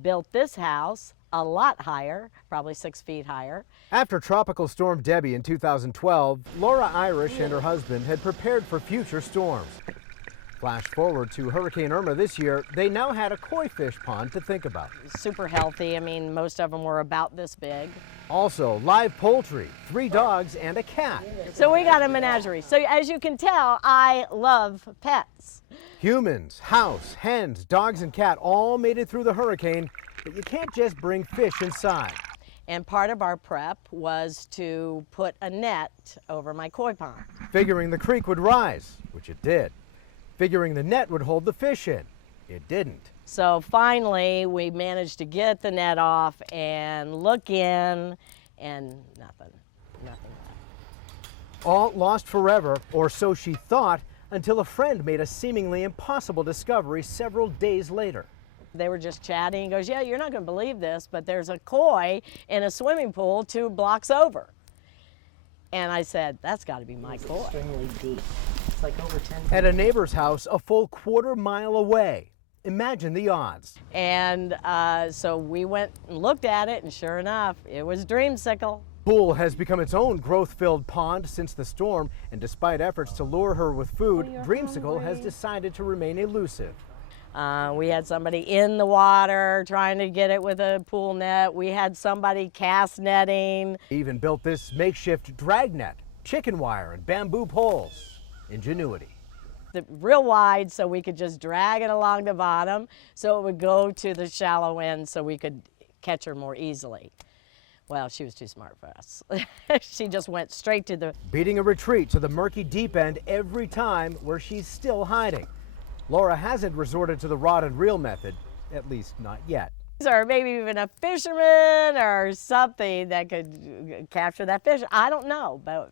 built this house a lot higher, probably 6 feet higher. After Tropical Storm Debbie in 2012, Laura Irish and her husband had prepared for future storms. Flash forward to Hurricane Irma this year, they now had a koi fish pond to think about. Super healthy. I mean, most of them were about this big. Also, live poultry, 3 dogs, and a cat. So we got a menagerie. So as you can tell, I love pets. Humans, house, hens, dogs, and cat all made it through the hurricane, but you can't just bring fish inside. And part of our prep was to put a net over my koi pond. Figuring the creek would rise, which it did. Figuring the net would hold the fish in, it didn't. So finally, we managed to get the net off and look in, and nothing. All lost forever, or so she thought, until a friend made a seemingly impossible discovery several days later. They were just chatting. He goes, yeah, you're not going to believe this, but there's a koi in a swimming pool 2 blocks over. And I said, that's got to be my koi. Extremely deep. It's like over 10 feet. At a neighbor's house a full quarter-mile away. Imagine the odds. And so we went and looked at it, and sure enough, it was dreamsicle. Pool has become its own growth-filled pond since the storm, and despite efforts to lure her with food, Dreamsicle has decided to remain elusive. We had somebody in the water trying to get it with a pool net. We had somebody cast netting. Even built this makeshift drag net, chicken wire, and bamboo poles. Ingenuity. Real wide so we could just drag it along the bottom so it would go to the shallow end so we could catch her more easily. Well, she was too smart for us. She just went straight to the... Beating a retreat to the murky deep end every time, where she's still hiding. Laura hasn't resorted to the rod and reel method, at least not yet. Or maybe even a fisherman or something that could capture that fish. I don't know, but